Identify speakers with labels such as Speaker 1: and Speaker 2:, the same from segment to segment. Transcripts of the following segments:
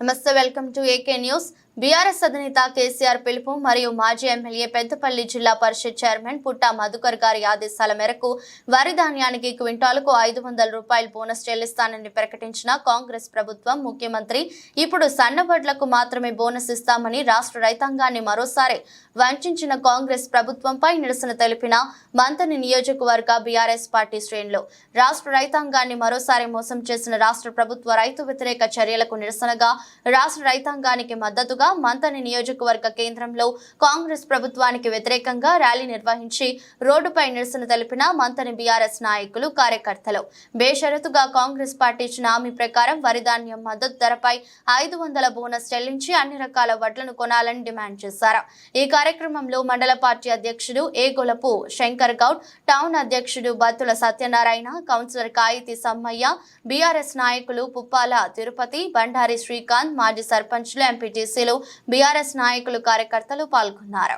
Speaker 1: నమస్తే welcome to AK news BRS అధినేత కేసీఆర్ పిలుపు మరియు మాజీ ఎమ్మెల్యే పెద్దపల్లి జిల్లా పరిషత్ చైర్మన్ పుట్టా మధుకర్ గారి ఆదేశాల మేరకు వరి ధాన్యానికి క్వింటాలకు ఐదు వందల రూపాయలు బోనస్ చెల్లిస్తానని ప్రకటించిన కాంగ్రెస్ ప్రభుత్వం ముఖ్యమంత్రి ఇప్పుడు సన్నబడ్లకు మాత్రమే బోనస్ ఇస్తామని రాష్ట్ర రైతాంగాన్ని మరోసారి వంచిన కాంగ్రెస్ ప్రభుత్వంపై నిరసన తెలిపిన మంతని నియోజకవర్గ బీఆర్ఎస్ పార్టీ శ్రేణులు. రాష్ట్ర రైతాంగాన్ని మరోసారి మోసం చేసిన రాష్ట్ర ప్రభుత్వ రైతు వ్యతిరేక చర్యలకు నిరసనగా రాష్ట్ర రైతాంగానికి మద్దతుగా మంతని నియోజకవర్గ కేంద్రంలో కాంగ్రెస్ ప్రభుత్వానికి వ్యతిరేకంగా ర్యాలీ నిర్వహించి రోడ్డుపై నిరసన తెలిపిన మంతని బీఆర్ఎస్ నాయకులు కార్యకర్తలు. బేషరతుగా కాంగ్రెస్ పార్టీ ఇచ్చిన హామీ ప్రకారం వరిధాన్యం మద్దతు ధరపై ఐదు వందల బోనస్ చెల్లించి అన్ని రకాల వడ్లను కొనాలని డిమాండ్ చేశారు. ఈ కార్యక్రమంలో మండల పార్టీ అధ్యక్షుడు ఏగొలపు శంకర్ గౌడ్ టౌన్ అధ్యక్షుడు బత్తుల సత్యనారాయణ కౌన్సిలర్ కాయితి సమ్మయ్య బీఆర్ఎస్ నాయకులు పుప్పాల తిరుపతి బండారి శ్రీకాంత్ మాజీ సర్పంచ్లు ఎంపీటీసీలు బీఆర్ఎస్ నాయకులు కార్యకర్తలు పాల్గొన్నారు.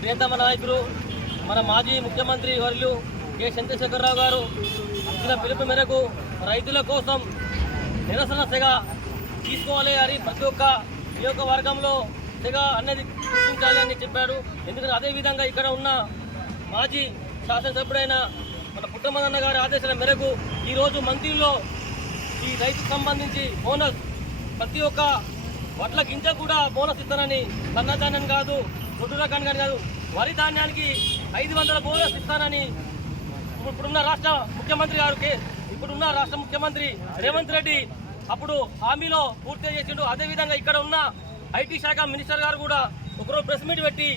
Speaker 2: ప్రియతమ నాయకులు మన మాజీ ముఖ్యమంత్రి వర్యులు కె. చంద్రశేఖరరావు గారు ఇచ్చిన పిలుపు మేరకు రైతుల కోసం నిరసన సెగ తీసుకోవాలి అని ప్రతి ఒక్క నియోజకవర్గంలో సెగ అనేది గుర్తించాలి అని చెప్పాడు. ఎందుకంటే అదేవిధంగా ఇక్కడ ఉన్న మాజీ శాసనసభ్యుడైన మన పుట్టమదన్న గారి ఆదేశాల మేరకు ఈరోజు మంత్రిలో ఈ రైతుకు సంబంధించి బోనస్ ప్రతి ఒక్క వడ్ల గింజ కూడా బోనస్ ఇస్తానని సన్నధాన్యం కాదు గుడ్డు రకాన్ని కానీ కాదు వరి ధాన్యానికి ఐదు వందల బోనస్ ఇస్తానని ఇప్పుడున్న రాష్ట్ర ముఖ్యమంత్రి గారికి ఇప్పుడున్న రాష్ట్ర ముఖ్యమంత్రి రేవంత్ రెడ్డి అప్పుడు హామీలో పూర్తి చేసిండు. అదేవిధంగా ఇక్కడ ఉన్న ఐటీ శాఖ మినిస్టర్ గారు కూడా ఒకరోజు ప్రెస్ మీట్ పెట్టి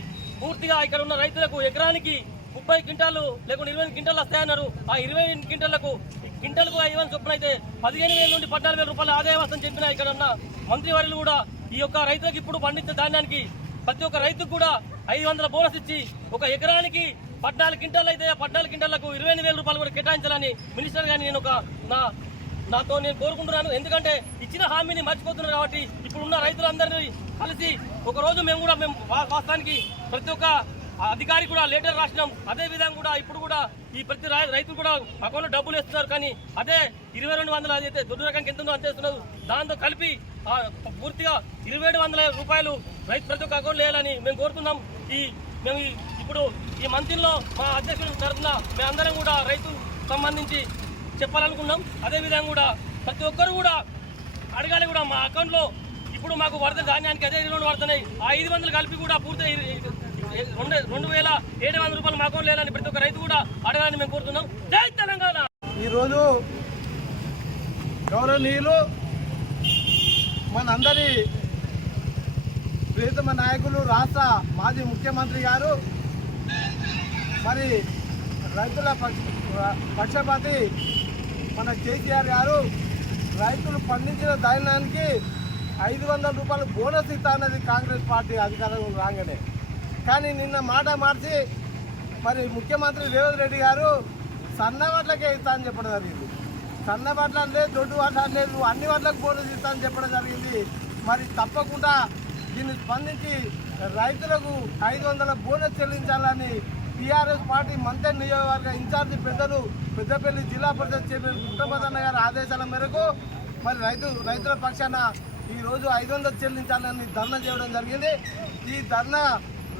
Speaker 2: పూర్తిగా ఇక్కడ ఉన్న రైతులకు ఎకరానికి ముప్పై క్వింటాలు లేకుంటే ఇరవై క్వింటాలు వస్తాయన్నారు. ఆ ఇరవై క్వింటాలకు క్వింటల్కు ఐదు వేల చొప్పున అయితే పదిహేను వేల నుండి పద్నాలుగు వేల రూపాయల ఆదాయం వస్తుందని చెప్పిన ఇక్కడ ఉన్న మంత్రివర్యులు కూడా ఈ యొక్క రైతులకు ఇప్పుడు పండించే ధాన్యానికి ప్రతి ఒక్క రైతుకు కూడా ఐదు వందల బోనస్ ఇచ్చి ఒక ఎకరానికి పద్నాలుగు క్వింటాలు అయితే ఆ పద్నాలుగు క్వింటాలకు ఇరవై ఎనిమిది వేల రూపాయలు కూడా కేటాయించాలని మినిస్టర్ గారిని నేను ఒక నా నాతో నేను కోరుకుంటున్నాను. ఎందుకంటే ఇచ్చిన హామీని మర్చిపోతున్నారు కాబట్టి ఇప్పుడున్న రైతులందరినీ కలిసి ఒక రోజు మేము కూడా మేము వాస్తవానికి ప్రతి ఒక్క అధికారి కూడా లెటర్ రాసినాం. అదే విధంగా కూడా ఇప్పుడు కూడా ఈ ప్రతి రైతులు కూడా అకౌంట్లో డబ్బులు వేస్తున్నారు. కానీ అదే ఇరవై రెండు వందలు అదైతే దొడ్డు రకానికి ఎంత ఉందో అంత దాంతో కలిపి పూర్తిగా ఇరవై ఏడు వందల రూపాయలు రైతు ప్రతి ఒక్క అకౌంట్ వేయాలని మేము కోరుతున్నాం. ఈ మేము ఇప్పుడు ఈ మంత్రిలో మా అధ్యక్షుడు తరఫున మేమందరం కూడా రైతు సంబంధించి చెప్పాలనుకున్నాం. అదేవిధంగా కూడా ప్రతి ఒక్కరు కూడా అడగాలి కూడా మా అకౌంట్లో. ఇప్పుడు మాకు వరద ధాన్యానికి అదే రెండు పడుతున్నాయి ఆ ఐదు వందలు కలిపి కూడా పూర్తి రెండు రెండు వేల ఏడు వందల రూపాయలు మాకు లేదని ప్రతి ఒక్క రైతు కూడా అడగాలని మేము కోరుతున్నాం. జై తెలంగాణ!
Speaker 3: ఈరోజు గౌరవనీయులు మనందరి ప్రియతమ నాయకులు రాష్ట్ర మాజీ ముఖ్యమంత్రి గారు మరి రైతుల పక్ష- పక్షపాతి మన కేసీఆర్ గారు రైతులు పండించిన ధాన్యానికి ఐదు వందల రూపాయలు బోనస్ ఇస్తానది కాంగ్రెస్ పార్టీ అధికారంలో రాగానే. కానీ నిన్న మాట మార్చి మరి ముఖ్యమంత్రి రేవంత్ రెడ్డి గారు సన్న వడ్లకే ఇస్తా అని చెప్పడం జరిగింది. సన్న లేదు దొడ్డు వడ్ల లేదు అన్ని వడ్లకు బోనస్ ఇస్తా అని చెప్పడం జరిగింది. మరి తప్పకుండా దీన్ని స్పందించి రైతులకు ఐదు వందల బోనస్ చెల్లించాలని టీఆర్ఎస్ పార్టీ మంత్రి నియోజకవర్గ ఇన్ఛార్జి పెద్దలు పెద్దపల్లి జిల్లా పరిషత్ చైర్మన్ కుటుంబదన్న గారి ఆదేశాల మేరకు మరి రైతు రైతుల పక్షాన ఈరోజు ఐదు వందలు చెల్లించాలని ధర్నా చేయడం జరిగింది. ఈ ధర్నా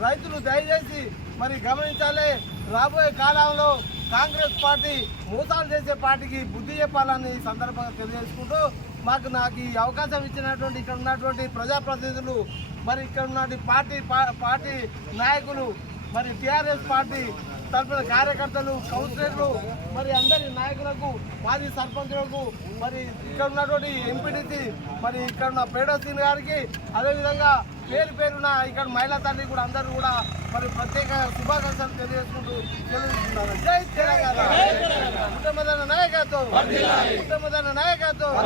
Speaker 3: రైతులు దయచేసి మరి గమనించాలి. రాబోయే కాలంలో కాంగ్రెస్ పార్టీ మోసాలు చేసే పార్టీకి బుద్ధి చెప్పాలని ఈ సందర్భంగా తెలియజేసుకుంటూ మాకు నాకు ఈ అవకాశం ఇచ్చినటువంటి ఇక్కడ ఉన్నటువంటి ప్రజాప్రతినిధులు మరి ఇక్కడ ఉన్నటువంటి పార్టీ పా- పార్టీ నాయకులు మరి టీఆర్ఎస్ పార్టీ తరఫున కార్యకర్తలు కౌన్సిలర్లు మరి అందరి నాయకులకు మాజీ సర్పంచులకు మరి ఇక్కడ ఉన్నటువంటి ఎంపీటీసీ మరి ఇక్కడ ఉన్న పేడోసీన్ గారికి అదేవిధంగా పేరు పేరున ఇక్కడ మహిళా తల్లి కూడా అందరూ కూడా మరి ప్రత్యేక శుభాకాంక్షలు తెలియజేసుకుంటూ తెలియజేస్తున్నారు జై తెలంగాణ. నాయకత్వం. నాయకత్వం.